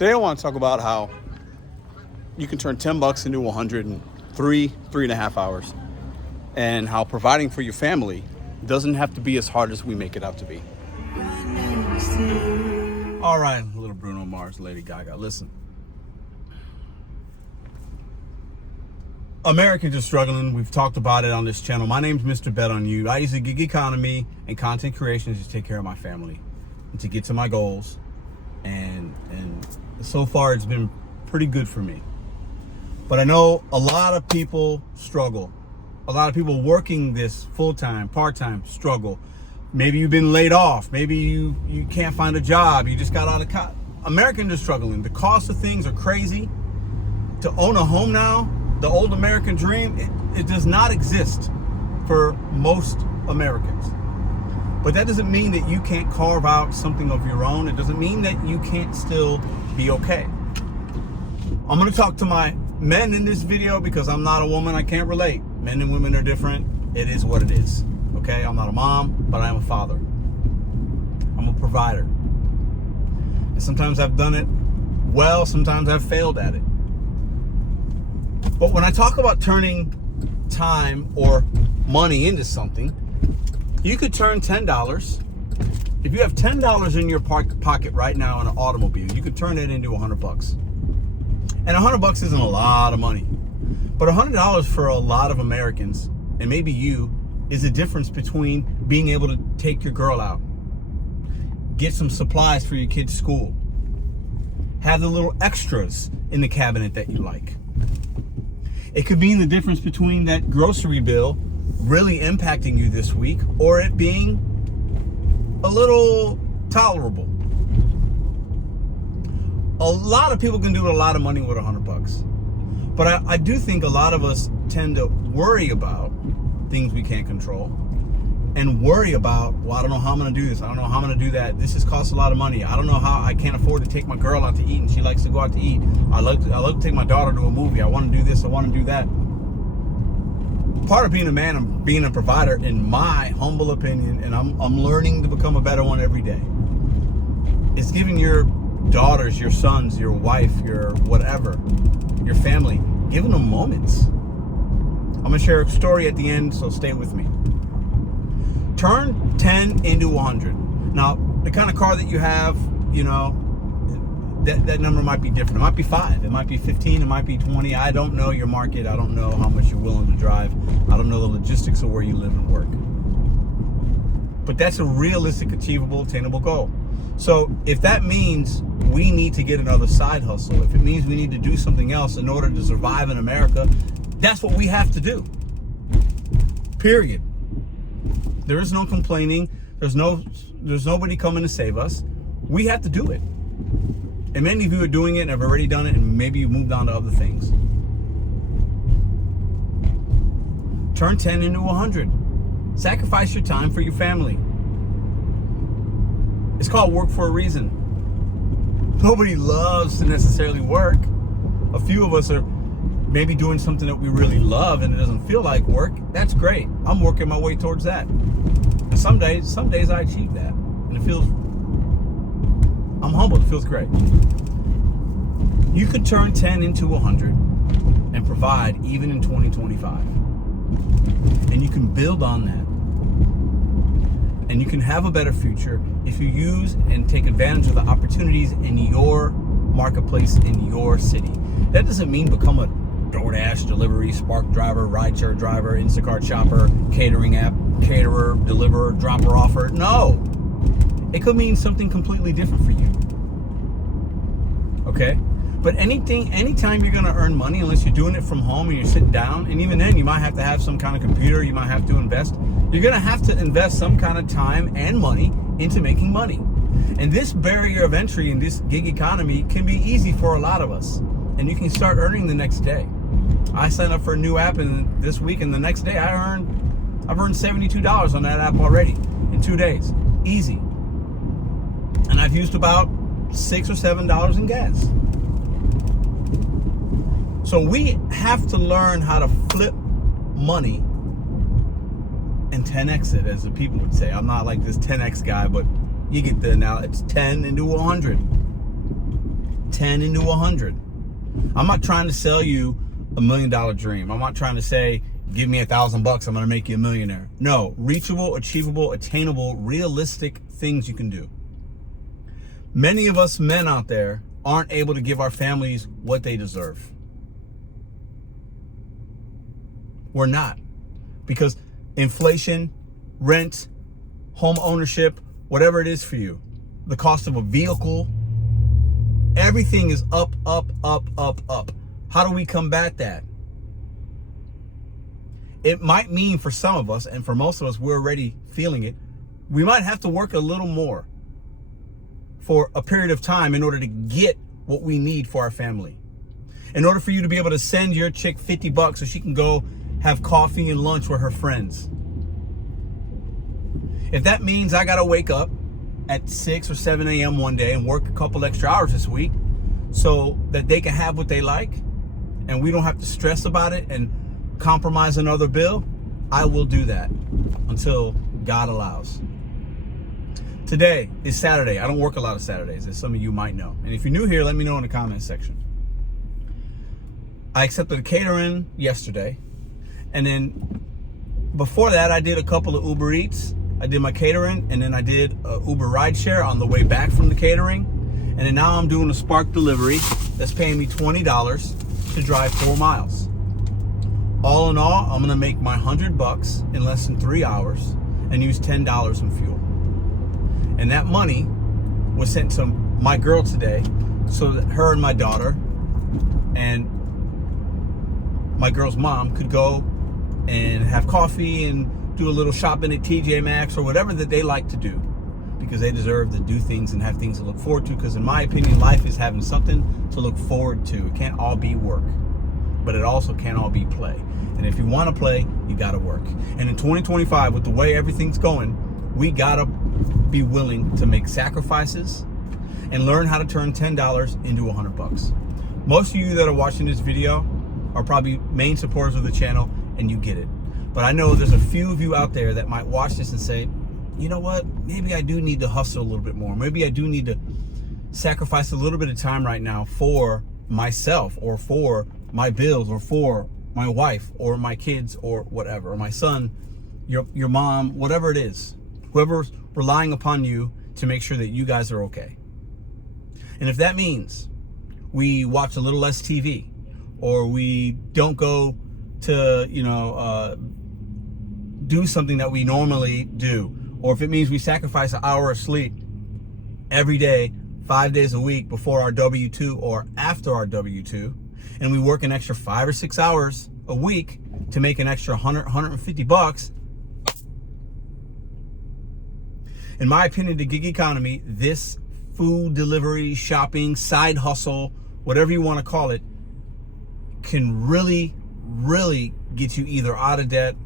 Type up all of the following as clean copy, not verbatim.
Today I want to talk about how you can turn 10 bucks into 100 in 3.5 hours, and how providing for your family doesn't have to be as hard as we make it out to be. All right, little Bruno Mars, Lady Gaga, listen. Americans are struggling. We've talked about it on this channel. My name's Mr.BetonYou. I use the gig economy and content creation to take care of my family and to get to my goals. And so far, it's been pretty good for me. But I know a lot of people struggle. A lot of people working this full-time, part-time struggle. Maybe you've been laid off. Maybe you can't find a job. You just got out of college. Americans are struggling. The cost of things are crazy. To own a home now, the old American dream, it does not exist for most Americans. But that doesn't mean that you can't carve out something of your own. It doesn't mean that you can't still be okay. I'm going to talk to my men in this video because I'm not a woman. I can't relate. Men and women are different. It is what it is. Okay? I'm not a mom, but I am a father. I'm a provider. And sometimes I've done it well. Sometimes I've failed at it. But when I talk about turning time or money into something, you could turn $10. If you have $10 in your pocket right now in an automobile, you could turn it into $100. And $100 isn't a lot of money. But $100 for a lot of Americans, and maybe you, is the difference between being able to take your girl out, get some supplies for your kid's school, have the little extras in the cabinet that you like. It could mean the difference between that grocery bill really impacting you this week or it being a little tolerable. A lot of people can do a lot of money with $100. But I do think a lot of us tend to worry about things we can't control and worry about, well, I don't know how I'm going to do this. I don't know how I'm going to do that. This has cost a lot of money. I don't know how I can't afford to take my girl out to eat, and she likes to go out to eat. I love to take my daughter to a movie. I want to do this. I want to do that. Part of being a man and being a provider, in my humble opinion, and I'm learning to become a better one every day, is giving your daughters, your sons, your wife, your whatever, your family, giving them moments. I'm going to share a story at the end, so stay with me. Turn 10 into 100. Now, the kind of car that you have, you know, that number might be different. It might be 5. It might be 15. It might be 20. I don't know your market. I don't know how much you're willing to drive. I don't know the logistics of where you live and work. But that's a realistic, achievable, attainable goal. So if that means we need to get another side hustle, if it means we need to do something else in order to survive in America, that's what we have to do. Period. There is no complaining. There's nobody coming to save us. We have to do it. And many of you are doing it and have already done it, and maybe you've moved on to other things. Turn 10 into 100. Sacrifice your time for your family. It's called work for a reason. Nobody loves to necessarily work. A few of us are maybe doing something that we really love and it doesn't feel like work. That's great. I'm working my way towards that. And some days I achieve that. And it feels, I'm humbled. It feels great. You could turn 10 into 100 and provide even in 2025. And you can build on that. And you can have a better future if you use and take advantage of the opportunities in your marketplace, in your city. That doesn't mean become a DoorDash delivery, Spark driver, rideshare driver, Instacart shopper, catering app, caterer, deliverer, dropper offer. No. It could mean something completely different for you. Okay? But anytime you're going to earn money, unless you're doing it from home and you're sitting down, and even then you might have to have some kind of computer, you might have to invest. You're going to have to invest some kind of time and money into making money. And this barrier of entry in this gig economy can be easy for a lot of us. And you can start earning the next day. I signed up for a new app this week, and the next day I've earned $72 on that app already in 2 days. Easy. And I've used about $6 or $7 in gas. So we have to learn how to flip money and 10x it, as the people would say. I'm not like this 10x guy, but you get the analogy. It's 10 into 100. 10 into 100. I'm not trying to sell you $1 million dream. I'm not trying to say, give me $1,000, I'm going to make you a millionaire. No, reachable, achievable, attainable, realistic things you can do. Many of us men out there aren't able to give our families what they deserve. We're not. Because inflation, rent, home ownership, whatever it is for you, the cost of a vehicle, everything is up, up, up, up, up. How do we combat that? It might mean for some of us, and for most of us, we're already feeling it, we might have to work a little more for a period of time in order to get what we need for our family. In order for you to be able to send your chick $50 so she can go have coffee and lunch with her friends. If that means I gotta wake up at 6 or 7 a.m. one day and work a couple extra hours this week so that they can have what they like and we don't have to stress about it and compromise another bill, I will do that until God allows. Today is Saturday. I don't work a lot of Saturdays, as some of you might know. And if you're new here, let me know in the comments section. I accepted a catering yesterday. And then before that, I did a couple of Uber Eats. I did my catering, and then I did a Uber rideshare on the way back from the catering. And then now I'm doing a Spark delivery that's paying me $20 to drive 4 miles. All in all, I'm gonna make my $100 in less than 3 hours and use $10 in fuel. And that money was sent to my girl today so that her and my daughter and my girl's mom could go and have coffee and do a little shopping at TJ Maxx or whatever that they like to do, because they deserve to do things and have things to look forward to. Because in my opinion, life is having something to look forward to. It can't all be work, but it also can't all be play. And if you want to play, you got to work. And in 2025, with the way everything's going, we got to be willing to make sacrifices and learn how to turn $10 into $100. Most of you that are watching this video are probably main supporters of the channel, and you get it. But I know there's a few of you out there that might watch this and say, you know what, maybe I do need to hustle a little bit more. Maybe I do need to sacrifice a little bit of time right now for myself or for my bills or for my wife or my kids or whatever, or my son, your mom, whatever it is, whoever's relying upon you to make sure that you guys are okay. And if that means we watch a little less TV, or we don't go to, do something that we normally do, or if it means we sacrifice an hour of sleep every day, 5 days a week before our W-2 or after our W-2, and we work an extra 5 or 6 hours a week to make an extra $150, in my opinion, the gig economy, this food delivery, shopping, side hustle, whatever you want to call it, can really, really get you either out of debt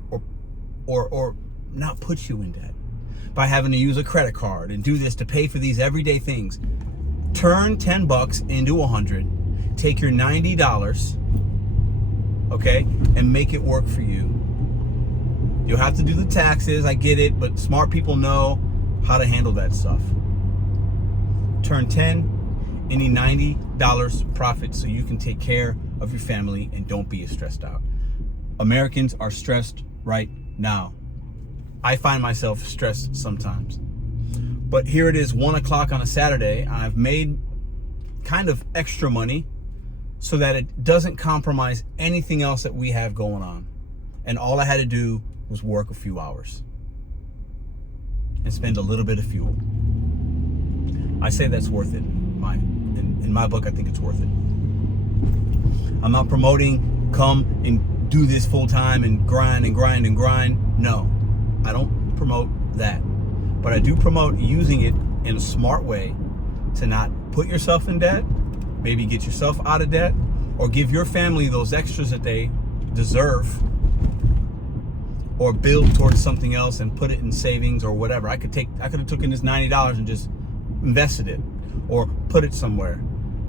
or not put you in debt by having to use a credit card and do this to pay for these everyday things. Turn $10 into 100, take your $90, okay, and make it work for you. You'll have to do the taxes, I get it, but smart people know how to handle that stuff. Turn 10 into $90 profit so you can take care of your family and don't be as stressed out. Americans are stressed right now. I find myself stressed sometimes. But here it is, 1 o'clock on a Saturday, and I've made kind of extra money so that it doesn't compromise anything else that we have going on. And all I had to do was work a few hours and spend a little bit of fuel. I say that's worth it. In my book, I think it's worth it. I'm not promoting come and do this full time and grind and grind and grind. No, I don't promote that. But I do promote using it in a smart way to not put yourself in debt, maybe get yourself out of debt, or give your family those extras that they deserve, or build towards something else and put it in savings or whatever. I could have taken this $90 and just invested it or put it somewhere.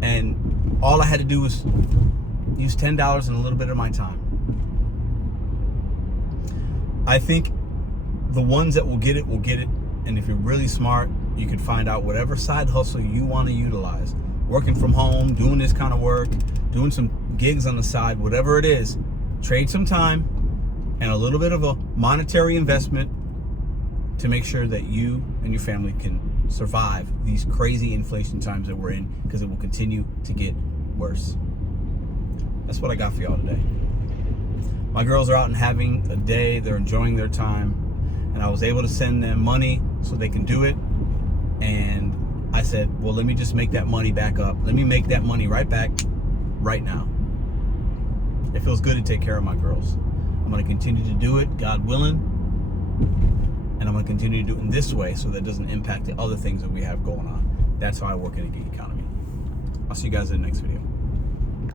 And all I had to do was use $10 and a little bit of my time. I think the ones that will get it will get it. And if you're really smart, you can find out whatever side hustle you want to utilize. working from home, doing this kind of work, doing some gigs on the side, whatever it is, trade some time and a little bit of a monetary investment to make sure that you and your family can survive these crazy inflation times that we're in, because it will continue to get worse. That's what I got for y'all today. My girls are out and having a day. They're enjoying their time, and I was able to send them money so they can do it. And I said, well, let me just make that money back up. Let me make that money right back right now. It feels good to take care of my girls. I'm going to continue to do it, God willing. And I'm going to continue to do it in this way so that it doesn't impact the other things that we have going on. That's how I work in a gig economy. I'll see you guys in the next video.